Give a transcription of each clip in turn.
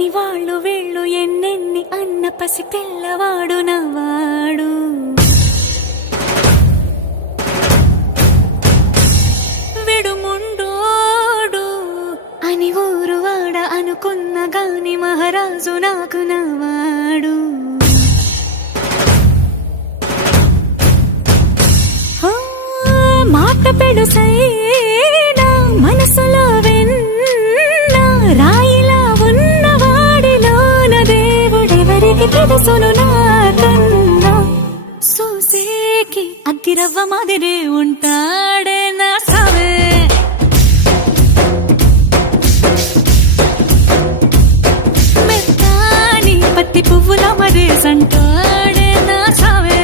అని వాళ్ళు వీళ్ళు ఎన్నెన్ని అన్న పసి పిల్లవాడు నవ్వాడు. విడుముండోడు అని ఊరు వాడ అనుకున్న గాని మహారాజు నాకు నవ్వాడు. మాట పెడుసైనా మనసులో వెన్న రాయిలా ఉన్నవాడిలోన దేవుడెవరికి తెలుసును నాకన్నా. సూసేకి అగ్గిరవ్వ మాదిరే ఉంటాడే నా సావే. మెత్తాని పత్తి పువ్వుల మరేసంటాడే నా సావే.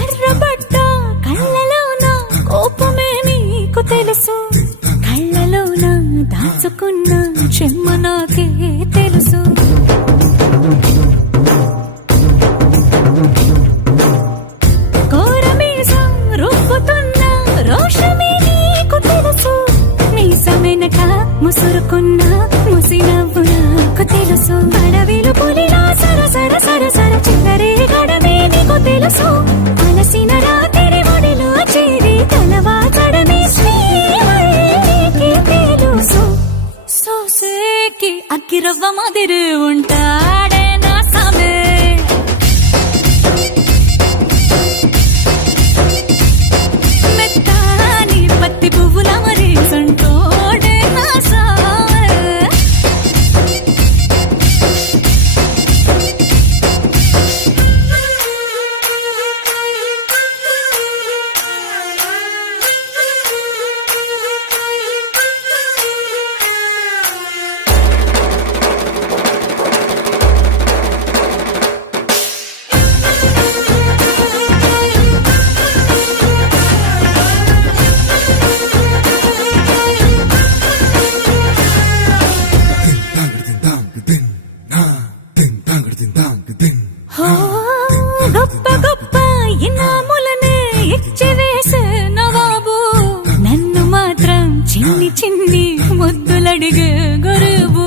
ఎర్రబడ్డ కళ్ళలోన కోపమే నీకు తెలుసు, కళ్ళలోన దాచుకున్న చెమ్మ నాకే తెలుసు. కోరమీసం రుబ్బుతున్న రోషమే నీకు తెలుసు, మీసమెనక ముసురుకున్న ముసినవ్వు నాకు తెలుసు. అడవిలు పులిలా సరసర సరసర చిల్లరే గడమే నీకు తెలుసు, అలసిన రాత్రి ఒడిలో చేరి తలవాచడమే శ్రీవల్లికి తెలుసు. సోసేకి అగ్గిరవ్వ మాదిరి ఉంటాడే నా సామే. మెత్తాని పత్తి పువ్వుల మరేసంటోడే నా సామే. గొప్ప గొప్ప ఇనాములనే ఇచ్చి వేసే నవాబు, నన్ను మాత్రం చిన్ని చిన్ని ముద్దులడిగే గురువు.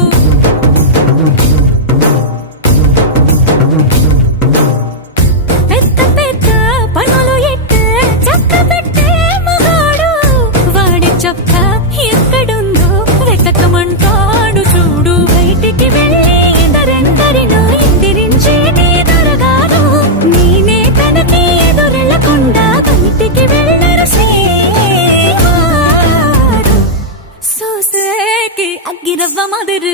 పెద్ద పెద్ద పనులు ఎట్టే చక్క పెట్టే మగాడు, వాడి చొక్క ఎక్కడుందో వెతకమంటాడు చూడు. బయటికి వెళ్ళి ఇద్దరెందరినో ఇందిరించేది దొరగారు, నేనే తనకి ఎదురెళ్ళకుండా బయటికి వెళ్ళరు శ్రీవారు. సోసేకి అగ్గిరవ్వ మాదిరి